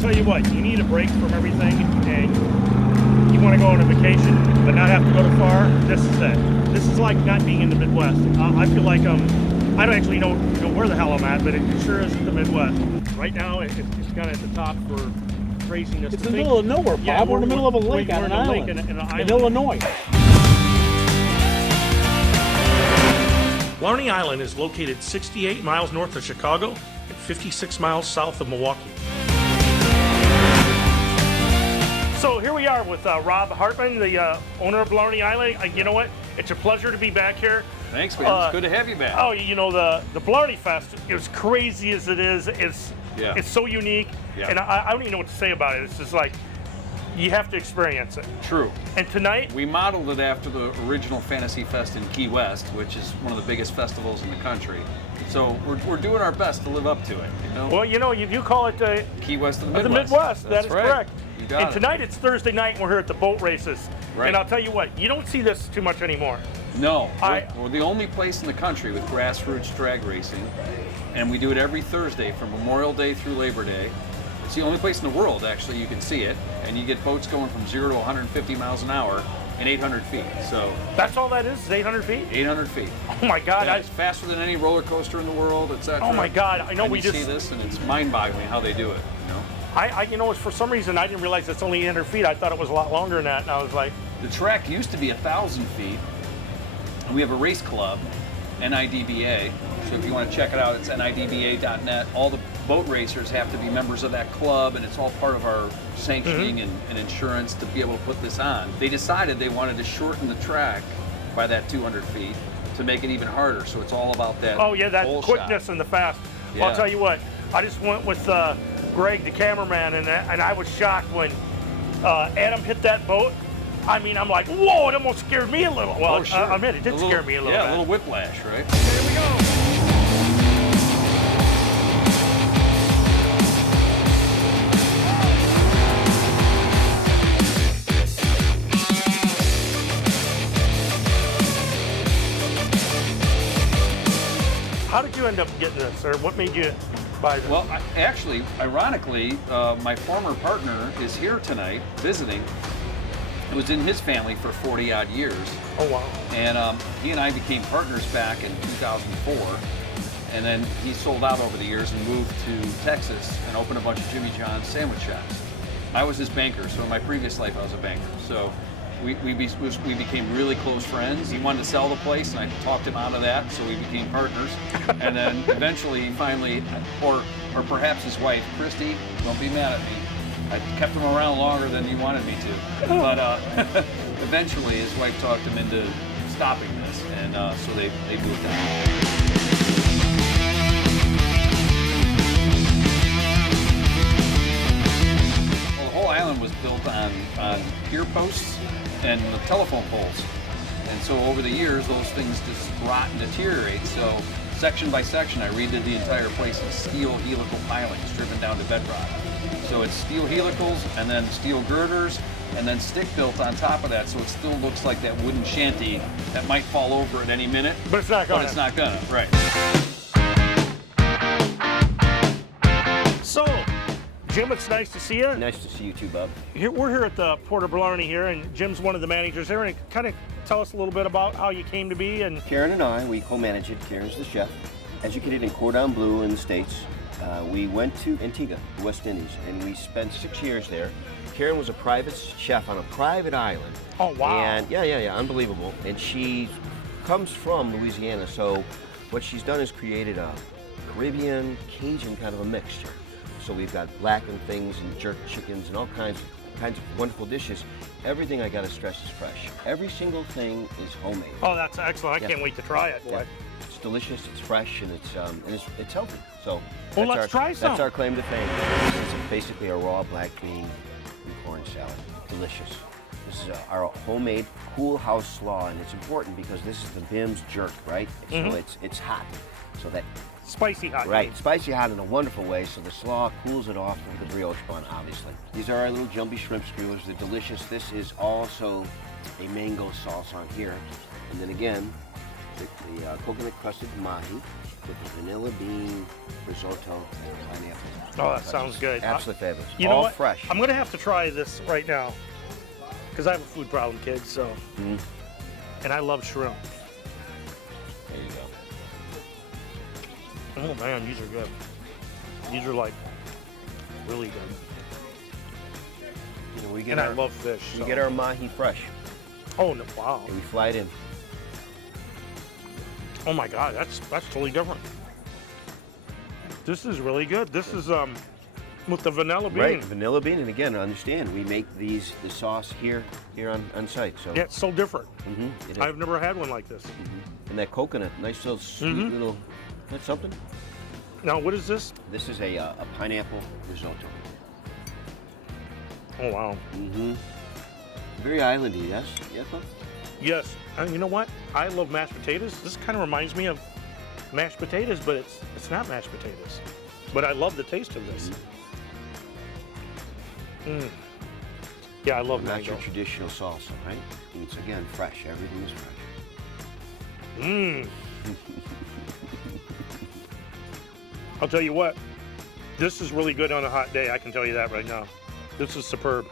Tell you what, you need a break from everything and you want to go on a vacation but not have to go too far. This is it. This is like not being in the Midwest. I feel like I don't actually know where the hell I'm at, but it sure is the Midwest. Right now it's kind of at the top for craziness. It's in the middle of nowhere, Bob. Yeah, we're in the middle of a lake on an island in Illinois. Blarney Island is located 68 miles north of Chicago and 56 miles south of Milwaukee. So here we are with Rob Hartman, the owner of Blarney Island. You know what? It's a pleasure to be back here. Thanks, man. It's good to have you back. Oh, you know, the Blarney Fest, as crazy as it is, it's so unique. Yeah. And I don't even know what to say about it. It's just like, you have to experience it. True. And tonight, we modeled it after the original Fantasy Fest in Key West, which is one of the biggest festivals in the country. So we're doing our best to live up to it. You know? Well, you know, you call it Key West of the Midwest. The Midwest. That is right. correct. You got and tonight it's Thursday night and we're here at the boat races. Right. And I'll tell you what, you don't see this too much anymore. No, we're the only place in the country with grassroots drag racing, and we do it every Thursday from Memorial Day through Labor Day. It's the only place in the world, actually, you can see it, and you get boats going from 0 to 150 miles an hour in 800 feet. So that's all that is 800 feet? 800 feet. Oh my God. Yeah, it's faster than any roller coaster in the world, etc. Oh my God, I know. And we you just see this, and it's mind-boggling how they do it, you know? you know, for some reason I didn't realize it's only 800 feet. I thought it was a lot longer than that, and I was like... The track used to be 1,000 feet, and we have a race club, NIDBA, so if you want to check it out, it's nidba.net. All the boat racers have to be members of that club, and it's all part of our sanctioning and insurance to be able to put this on. They decided they wanted to shorten the track by that 200 feet to make it even harder, so it's all about that that pole quickness shot. And the fast. Yeah. I'll tell you what, I just went with Greg, the cameraman, and I was shocked when Adam hit that boat. I mean, I'm like, whoa, it almost scared me a little. Well, sure. I admit, it did scare me a little bit. Yeah, a little whiplash, right? Here we go. How did you end up getting this, or what made you buy this? Well, actually, ironically, my former partner is here tonight visiting. It was in his family for 40-odd years. Oh, wow. And he and I became partners back in 2004. And then he sold out over the years and moved to Texas and opened a bunch of Jimmy John's sandwich shops. I was his banker, so in my previous life I was a banker. So we became really close friends. He wanted to sell the place, and I talked him out of that, so we became partners. And then eventually, finally, or perhaps his wife, Christy, don't be mad at me, I kept him around longer than he wanted me to. But eventually, his wife talked him into stopping this, and so they moved on. The whole island was built on pier posts and the telephone poles. And so over the years, those things just rot and deteriorate. So section by section, I redid the entire place in steel helical pilings driven down to bedrock. So it's steel helicals and then steel girders and then stick built on top of that. So it still looks like that wooden shanty that might fall over at any minute. But it's not gonna. But it's not gonna, right. So, Jim, it's nice to see you. Nice to see you too, Bob. We're here at the Port of Blarney here, and Jim's one of the managers there. And kind of tell us a little bit about how you came to be. And Karen and I, we co-manage it. Karen's the chef, educated in cordon bleu in the States. We went to Antigua, the West Indies, and we spent 6 years there. Karen was a private chef on a private island. Oh, wow. And yeah, unbelievable. And she comes from Louisiana, so what she's done is created a Caribbean, Cajun kind of a mixture. So we've got blackened things and jerk chickens and all kinds of kinds of wonderful dishes. Everything, I gotta stress, is fresh. Every single thing is homemade. Oh, that's excellent. I Yeah. can't wait to try it. Yeah. It's delicious, it's fresh, and it's healthy. So Well, that's let's try some. That's our claim to fame. It's basically a raw black bean and corn salad. Delicious. This is our homemade cool house slaw, and it's important because this is the Bim's jerk, right? So it's hot, so that Spicy hot. right, spicy hot in a wonderful way. So the slaw cools it off with the brioche bun, obviously. These are our little jumpy shrimp skewers. They're delicious. This is also a mango sauce on here, and then again, the coconut crusted mahi with the vanilla bean risotto and pineapple. Oh, that sounds good. Absolutely fabulous. You know All what? fresh. I'm gonna have to try this right now because I have a food problem, kids. So, and I love shrimp. There you go. Oh man, these are good. These are like really good. You know, we get And I our, love fish. we so- get our mahi fresh, Oh no! Wow. and we fly it in. Oh my God, that's totally different. This is really good. This is with the vanilla bean. Right, vanilla bean, and again, understand, we make the sauce here on site. So Yeah, it's so different. it is. I've never had one like this. And that coconut, nice little sweet little. That's something. Now, what is this? This is a pineapple risotto. Oh wow. Very islandy, yes? Yes, huh? Yes. And you know what? I love mashed potatoes. This kind of reminds me of mashed potatoes, but it's not mashed potatoes. But I love the taste of this. Yeah, I love Not mango. your traditional salsa, right? And it's again fresh. Everything is fresh. I'll tell you what. This is really good on a hot day. I can tell you that right now. This is superb.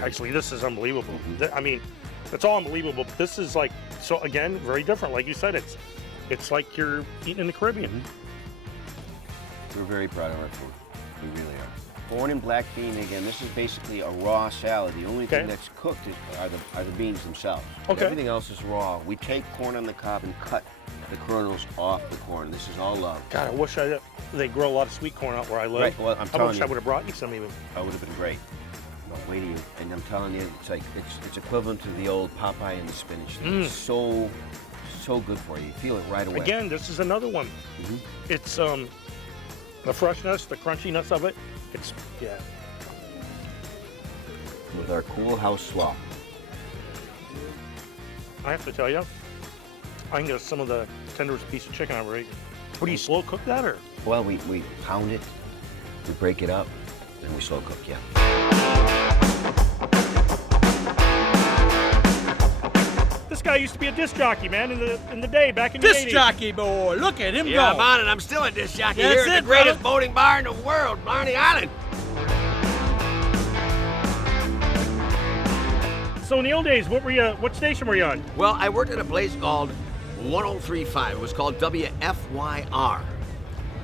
Actually, this is unbelievable. I mean, it's all unbelievable. But this is like, so again, very different. Like you said, it's like you're eating in the Caribbean. We're very proud of our food. We really are. Corn and black bean, again, this is basically a raw salad. The only thing that's cooked are the beans themselves. Okay. Everything else is raw. We take corn on the cob and cut the kernels off the corn. This is all love. God, I wish they grow a lot of sweet corn out where I live. Right, well, I'm I telling wish you. I would have brought you some even. That would have been great. No, wait till you, and I'm telling you, it's like it's equivalent to the old Popeye and the spinach. It's so good for you. You feel it right away. Again, this is another one. It's the freshness, the crunchiness of it. It's With our cool house slaw. I have to tell you, I can get some of the tenderest piece of chicken I've ever eaten. What do you slow cook that or? Well, we pound it, we break it up, and we slow cook. Yeah. This guy used to be a disc jockey, man, in the day back in the 80s. Disc jockey boy, look at him Yeah, go. I'm on it. I'm still a disc jockey That's here at it, the greatest brother. boating bar in the world, Blarney Island. So in the old days, what station were you on? Well, I worked at a place called 103.5. It was called WFYR.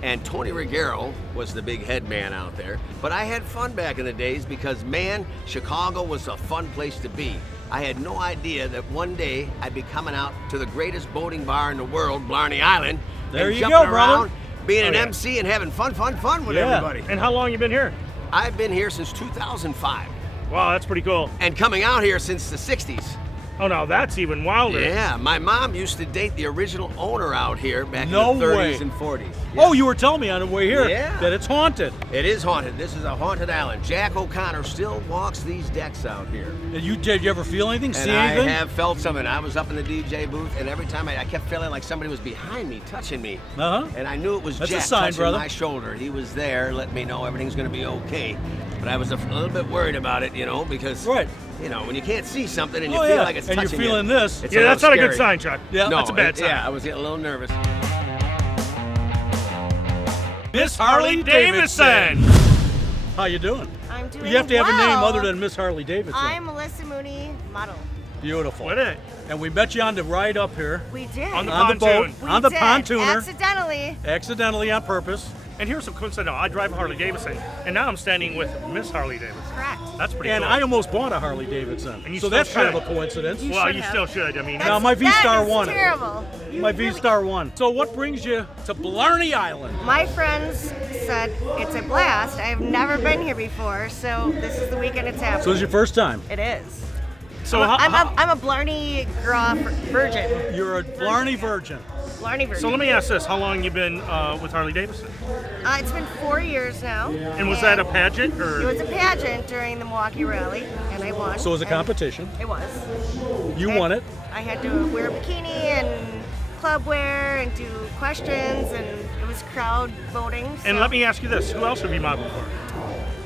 And Tony Rigero was the big head man out there. But I had fun back in the days because, man, Chicago was a fun place to be. I had no idea that one day I'd be coming out to the greatest boating bar in the world, Blarney Island. There and you jumping go, brother. around, being Oh, an yeah. MC and having fun with Yeah. everybody. And how long you been here? I've been here since 2005 Wow, that's pretty cool. and coming out here since the 60s. Oh no, that's even wilder. Yeah, my mom used to date the original owner out here back No in the 30s way. and 40s. Oh, you were telling me on the way here Yeah. that it's haunted. It is haunted. This is a haunted island. Jack O'Connor still walks these decks out here. Did you ever feel anything, see And I anything? have felt something. I was up in the DJ booth, and every time I kept feeling like somebody was behind me, touching me. Uh-huh. And I knew it was That's a Jack sign, touching brother. my shoulder. He was there, letting me know everything's going to be okay. But I was a little bit worried about it, because, Right. when you can't see something and you Oh, feel yeah. like it's And touching you're feeling you, this. it's Yeah, a that's little not a good scary. sign, Chuck. Yeah. That's a bad sign. Yeah, I was getting a little nervous. Miss Harley Davidson. How you doing? I'm doing You have to have a name well. other than Miss Harley Davidson. I'm Melissa Mooney, model. Beautiful. What it? And we met you on the ride up here. We did. On the On the boat. pontoon. We on the did, pontooner. Accidentally. Accidentally on purpose. And here's some coincidence. I drive a Harley Davidson, and now I'm standing with Miss Harley Davidson. Correct. That's pretty And cool. I almost bought a Harley Davidson. And you So still that's kind of should. a coincidence. Well, should you have. still should. I mean, Now, my V-Star That is won. terrible. My V-Star won. So what brings you to Blarney Island? My friends said it's a blast. I've never been here before, so this is the weekend it's happening. So it's your first time. It is. so I'm a Blarney virgin. You're a Blarney virgin. Blarney virgin. so let me ask this: how long you been with Harley Davidson? It's been 4 years now. And was that a pageant or? It was a pageant during the Milwaukee Rally, and I won. So it was a And competition. It was. You And won it. I had to wear a bikini and club wear and do questions, and it was crowd voting. And so let me ask you this: who else have you modeled for?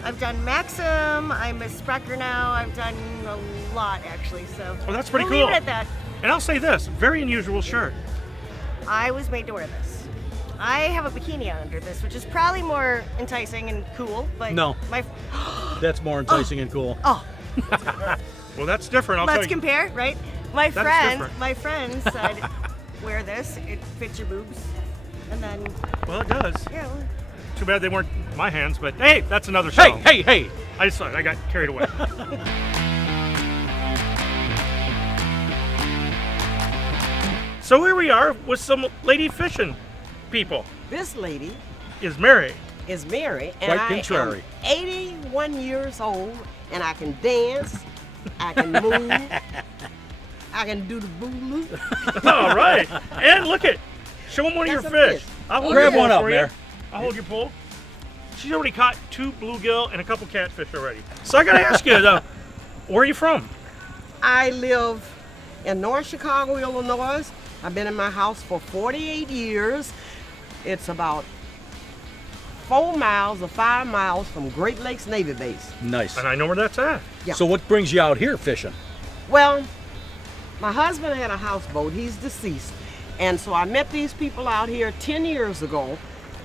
I've done Maxim. I'm Miss Sprecher now. I've done a lot actually. So. Well, that's pretty we'll cool. Leave it at that. And I'll say this: very unusual shirt. I was made to wear this. I have a bikini under this, which is probably more enticing and cool. But No. my That's more enticing and cool. oh, Well, that's different. I'll let's tell you. compare, right? My That is friend, different. my friend said, wear this. It fits your boobs, and then Well, it does. yeah. Too bad they weren't my hands, but hey, that's another show. Hey! I got carried away. So here we are with some lady fishing people. This lady Is Mary. is Mary, Quite and I contrary. am 81 years old, and I can dance, I can move, I can do the boo-loo. All right. And look at, show them one of your That's a fish. I'll hold Grab your one pole up for you. there. I'll hold your pole. She's already caught 2 bluegill and a couple catfish already. So I gotta ask you, though, where are you from? I live in North Chicago, Illinois. I've been in my house for 48 years. It's about 4 miles or 5 miles from Great Lakes Navy Base. Nice. And I know where that's at. Yeah. So what brings you out here fishing? Well, my husband had a houseboat. He's deceased. And so I met these people out here 10 years ago,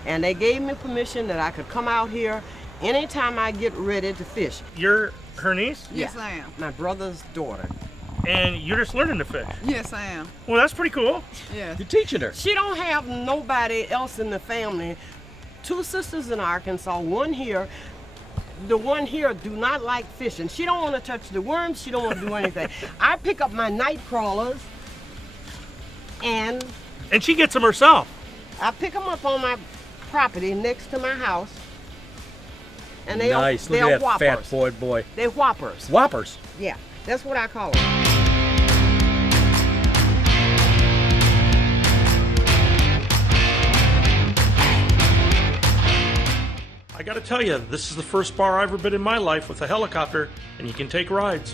and they gave me permission that I could come out here anytime I get ready to fish. You're her niece, Yes, I am. My brother's daughter. and you're just learning to fish. Yes, I am. Well, that's pretty cool. Yes. You're teaching her. She don't have nobody else in the family. 2 sisters in Arkansas, one here. The one here do not like fishing. She don't want to touch the worms. She don't want to do anything. I pick up my night crawlers, and And she gets them herself. I pick them up on my property next to my house. And they Nice. Look they're at that whoppers. fat boy. They're whoppers. Whoppers. Yeah, that's what I call them. I gotta tell you, this is the first bar I've ever been in my life with a helicopter, and you can take rides.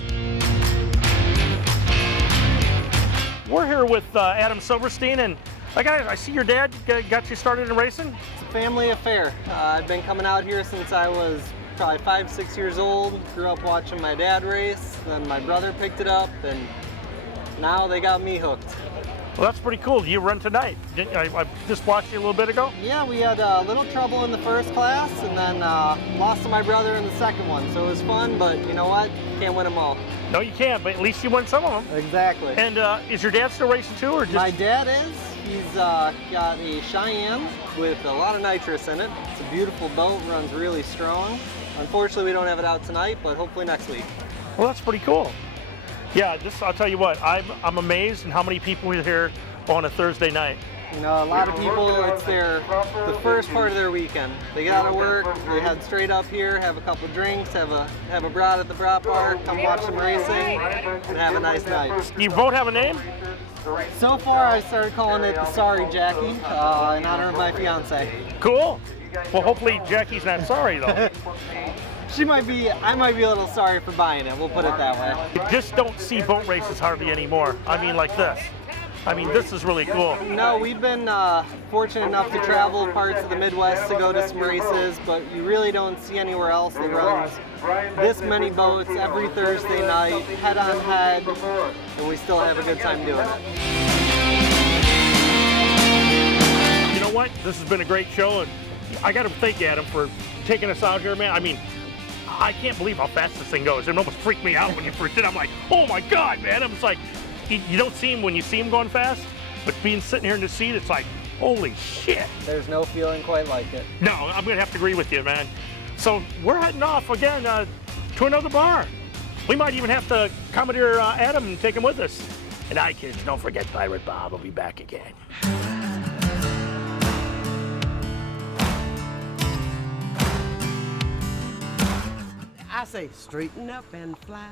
We're here with Adam Silverstein, and I see your dad got you started in racing. It's a family affair. I've been coming out here since I was probably 5, 6 years old. Grew up watching my dad race, then my brother picked it up, and now they got me hooked. Well, that's pretty cool. You run tonight. I just watched you a little bit ago. Yeah, we had a little trouble in the first class, and then lost to my brother in the second one. So it was fun, but you know what? Can't win them all. No, you can't, but at least you won some of them. Exactly. And is your dad still racing too, or just? My dad is. He's got a Cheyenne with a lot of nitrous in it. It's a beautiful boat, runs really strong. Unfortunately, we don't have it out tonight, but hopefully next week. Well, that's pretty cool. Yeah, I'll tell you what, I'm amazed in how many people are here on a Thursday night. You know, a lot of people, it's the first part of their weekend. They get out of work, they head straight up here, have a couple drinks, have a brat at the brat bar, come watch some racing, and have a nice night. Do you both have a name? So far, I started calling it the Sorry Jackie, in honor of my fiance. Cool. Well, hopefully Jackie's not sorry though. I might be a little sorry for buying it, we'll put it that way. You just don't see boat races hardly anymore. I mean, like this. I mean, this is really cool. No, we've been fortunate enough to travel parts of the Midwest to go to some races, but you really don't see anywhere else that runs this many boats every Thursday night, head on head, and we still have a good time doing it. You know what? This has been a great show, and I got to thank Adam for taking us out here, man. I mean, I can't believe how fast this thing goes. It almost freaked me out when you first did. I'm like, oh my God, man. I'm like, you don't see him when you see him going fast, but being sitting here in the seat, it's like, Holy shit. There's no feeling quite like it. No, I'm gonna have to agree with you, man. So we're heading off again to another bar. We might even have to commandeer Adam and take him with us. And kids, don't forget Pirate Bob will be back again. I say straighten up and fly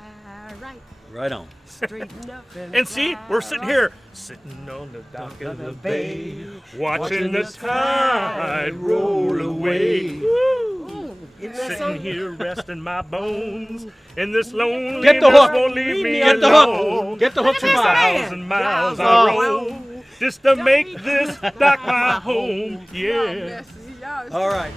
right. Right on. Straighten up and And see, fly we're sitting right. here, sitting on the dock of the bay, watching the tide roll away. Woo! Isn't that Sitting something? here resting my bones, and this loneliness Get the hook. won't leave me Get the alone. hook. Get the hook, Look at this 2,000 Bob. miles man. I Oh. roll just to make this dock my home. Yeah. All right.